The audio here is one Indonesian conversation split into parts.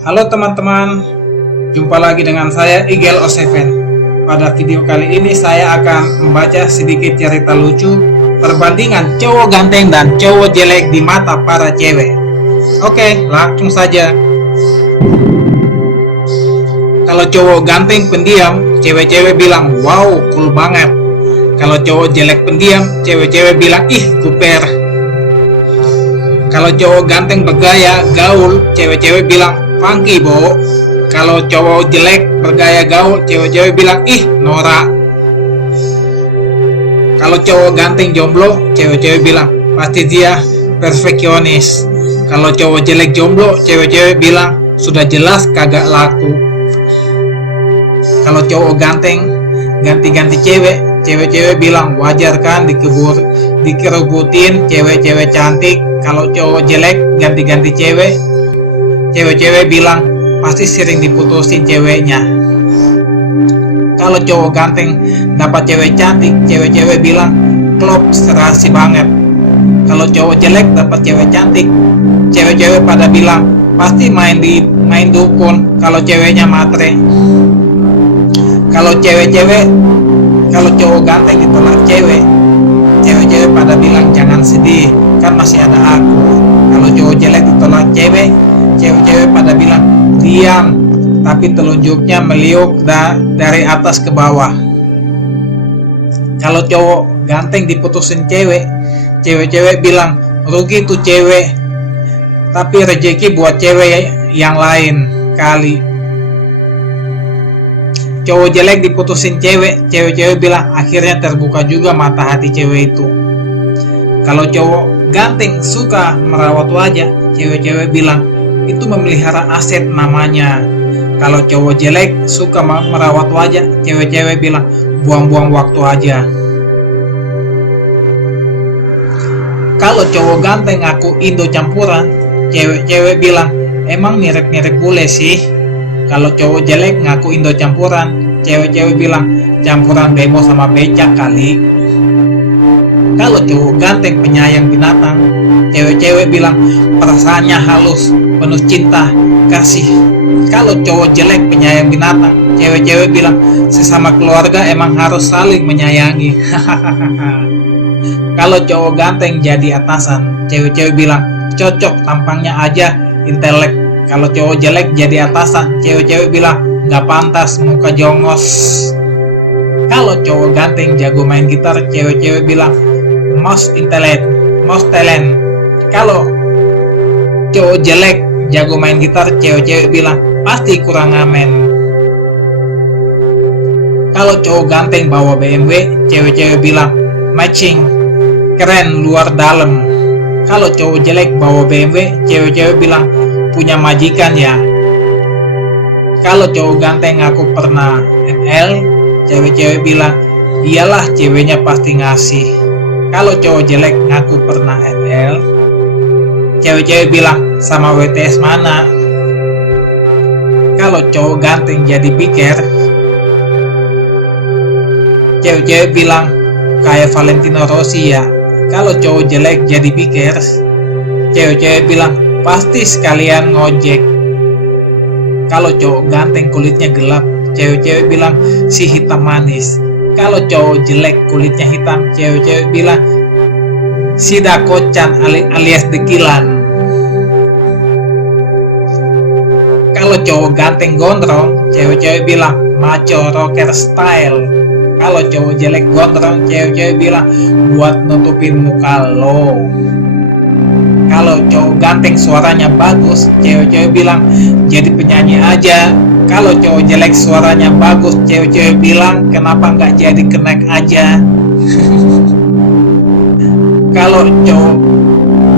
Halo teman-teman, jumpa lagi dengan saya Igel O7. Pada video kali ini saya akan membaca sedikit cerita lucu perbandingan cowok ganteng dan cowok jelek di mata para cewek. Oke, langsung saja. Kalau cowok ganteng pendiam, cewek-cewek bilang wow, cool banget. Kalau cowok jelek pendiam, cewek-cewek bilang ih, kuper. Kalau cowok ganteng bergaya gaul, cewek-cewek bilang funky bo. Kalau cowok jelek bergaya gaul, cewek-cewek bilang ih, norak. Kalau cowok ganteng jomblo, cewek-cewek bilang pasti dia perfeksionis. Kalau cowok jelek jomblo, cewek-cewek bilang sudah jelas kagak laku. Kalau cowok ganteng ganti-ganti cewek, cewek-cewek bilang wajar kan dikerubutin cewek-cewek cantik. Kalau cowok jelek ganti-ganti cewek, cewek-cewek bilang pasti sering diputusin ceweknya. Kalau cowok ganteng dapat cewek cantik, cewek-cewek bilang klop serasi banget. Kalau cowok jelek dapat cewek cantik, cewek-cewek pada bilang pasti main dukun kalau ceweknya matre. Kalau cowok ganteng ditolak cewek-cewek pada bilang jangan sedih, kan masih ada aku. Kalau cowok jelek ditolak cewek-cewek pada bilang diam, tapi telunjuknya meliuk dari atas ke bawah. Kalau cowok ganteng diputusin cewek-cewek bilang rugi tuh cewek, tapi rezeki buat cewek yang lain kali. Cowok jelek diputusin cewek-cewek bilang akhirnya terbuka juga mata hati cewek itu. Kalau cowok ganteng suka merawat wajah, cewek-cewek bilang itu memelihara aset namanya. Kalau cowok jelek suka merawat wajah, cewek-cewek bilang buang-buang waktu aja. Kalau cowok ganteng ngaku Indo campuran, cewek-cewek bilang emang mirip-mirip bule sih. Kalau cowok jelek ngaku Indo campuran, cewek-cewek bilang campuran bemo sama becak kali. Kalau cowok ganteng penyayang binatang, cewek-cewek bilang perasaannya halus, penuh cinta, kasih. Kalau cowok jelek penyayang binatang, cewek-cewek bilang sesama keluarga emang harus saling menyayangi. Kalau cowok ganteng jadi atasan, cewek-cewek bilang cocok tampangnya aja, intelek. Kalau cowok jelek jadi atasan, cewek-cewek bilang nggak pantas, muka jongos. Kalau cowok ganteng jago main gitar, cewek-cewek bilang most talent. Kalau cowok jelek jago main gitar, cewek-cewek bilang pasti kurang ngamen. Kalau cowok ganteng bawa BMW, cewek-cewek bilang matching, keren luar dalam. Kalau cowok jelek bawa BMW, cewek-cewek bilang punya majikan ya. Kalau cowok ganteng ngaku pernah ML, cewek-cewek bilang iyalah ceweknya pasti ngasih. Kalau cowok jelek ngaku pernah ML, cewek-cewek bilang sama WTS mana. Kalau cowok ganteng jadi piker, cewek-cewek bilang kayak Valentino Rossi ya. Kalau cowok jelek jadi piker, cewek-cewek bilang pasti sekalian ngojek. Kalau cowok ganteng kulitnya gelap, cewek-cewek bilang si hitam manis. Kalau cowok jelek kulitnya hitam, cewek-cewek bilang si dakocan alias dekilan. Kalau cowok ganteng gondrong, cewek-cewek bilang macho rocker style. Kalau cowok jelek gondrong, cewek-cewek bilang buat nutupin muka lo. Kalau cowok ganteng suaranya bagus, cewek-cewek bilang jadi penyanyi aja. Kalau cowok jelek suaranya bagus, cewek-cewek bilang kenapa nggak jadi kenek aja. Kalau cowok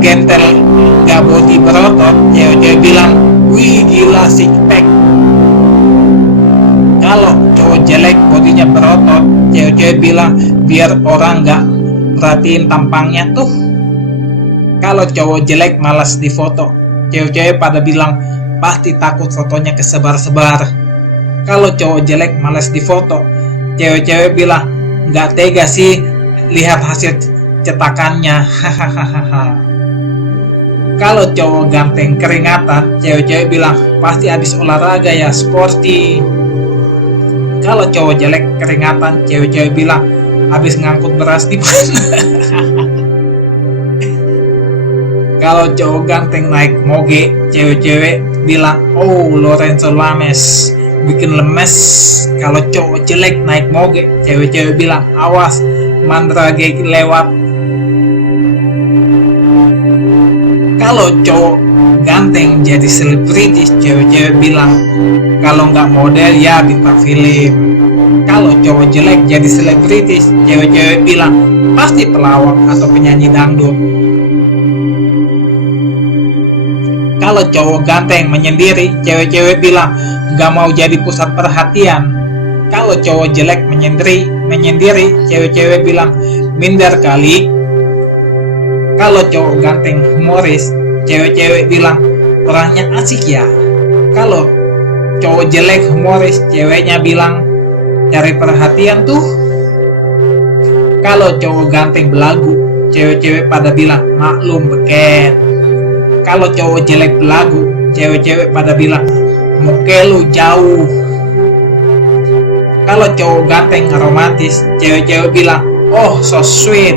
gentel nggak body berotot, cewek-cewek bilang wih gila six pack. Kalau cowok jelek bodinya berotot, cewek-cewek bilang biar orang nggak perhatiin tampangnya tuh. Kalau cowok jelek malas difoto, cewek-cewek pada bilang pasti takut fotonya kesebar-sebar. Kalau cowok jelek malas difoto, cewek-cewek bilang nggak tega sih lihat hasil cetakannya. Kalau cowok ganteng keringatan, cewek-cewek bilang pasti habis olahraga ya, sporty. Kalau cowok jelek keringatan, cewek-cewek bilang habis ngangkut beras di mana. Kalau cowok ganteng naik moge, cewek-cewek bilang, oh Lorenzo Lames, bikin lemes. Kalau cowok jelek naik moge, cewek-cewek bilang, awas Mandrage lewat. Kalau cowok ganteng jadi selebritis, cewek-cewek bilang, kalau nggak model ya bintang film. Kalau cowok jelek jadi selebritis, cewek-cewek bilang, pasti pelawak atau penyanyi dangdut. Kalau cowok ganteng menyendiri, cewek-cewek bilang gak mau jadi pusat perhatian. Kalau cowok jelek menyendiri, cewek-cewek bilang minder kali. Kalau cowok ganteng humoris, cewek-cewek bilang orangnya asik ya. Kalau cowok jelek humoris, ceweknya bilang cari perhatian tuh. Kalau cowok ganteng belagu, cewek-cewek pada bilang maklum beken. Kalau cowok jelek belagu, cewek-cewek pada bilang muka lu jauh. Kalau cowok ganteng romantis, cewek-cewek bilang oh so sweet.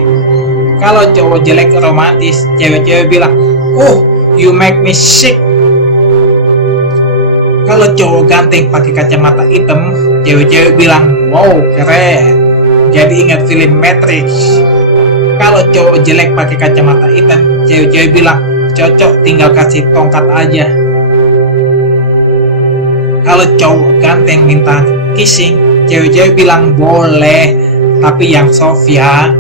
Kalau cowok jelek romantis, cewek-cewek bilang oh you make me sick. Kalau cowok ganteng pakai kacamata hitam, cewek-cewek bilang wow keren, jadi ingat film Matrix. Kalau cowok jelek pakai kacamata hitam, cewek-cewek bilang cocok tinggal kasih tongkat aja. Kalau cowok ganteng minta kissing, cewek-cewek bilang boleh, tapi yang soft ya.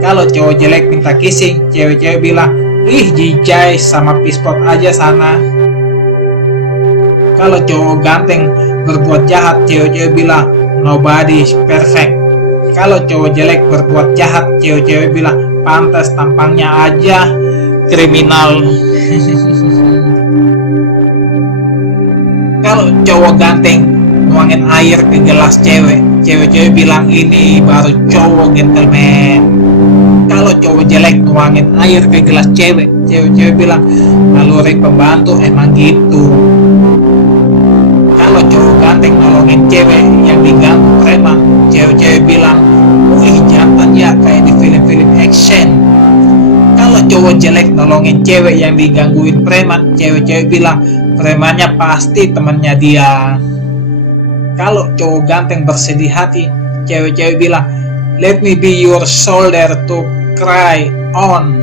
Kalau cowok jelek minta kissing, cewek-cewek bilang ih jijai sama pispot aja sana. Kalau cowok ganteng berbuat jahat, cewek-cewek bilang nobody is perfect. Kalau cowok jelek berbuat jahat, cewek-cewek bilang pantas tampangnya aja kriminal. Kalau cowok ganteng nuangin air ke gelas cewek, cewek-cewek bilang ini baru cowok gentleman. Kalau cowok jelek nuangin air ke gelas cewek, cewek-cewek bilang naluri pembantu emang gitu. Kalau cowok ganteng nolongin cewek yang diganggu preman, cewek-cewek bilang wih jantan ya kayak di film-film action. Kalau cowok jelek nolongin cewek yang digangguin preman, cewek-cewek bilang premannya pasti temennya dia. Kalau cowok ganteng bersedih hati, cewek-cewek bilang let me be your shoulder to cry on.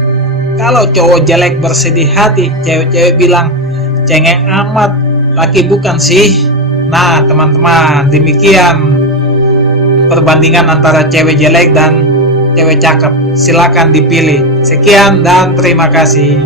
Kalau cowok jelek bersedih hati, cewek-cewek bilang cengeng amat, laki bukan sih. Nah teman-teman, demikian perbandingan antara cewek jelek dan cewek cakep. Silakan dipilih. Sekian dan terima kasih.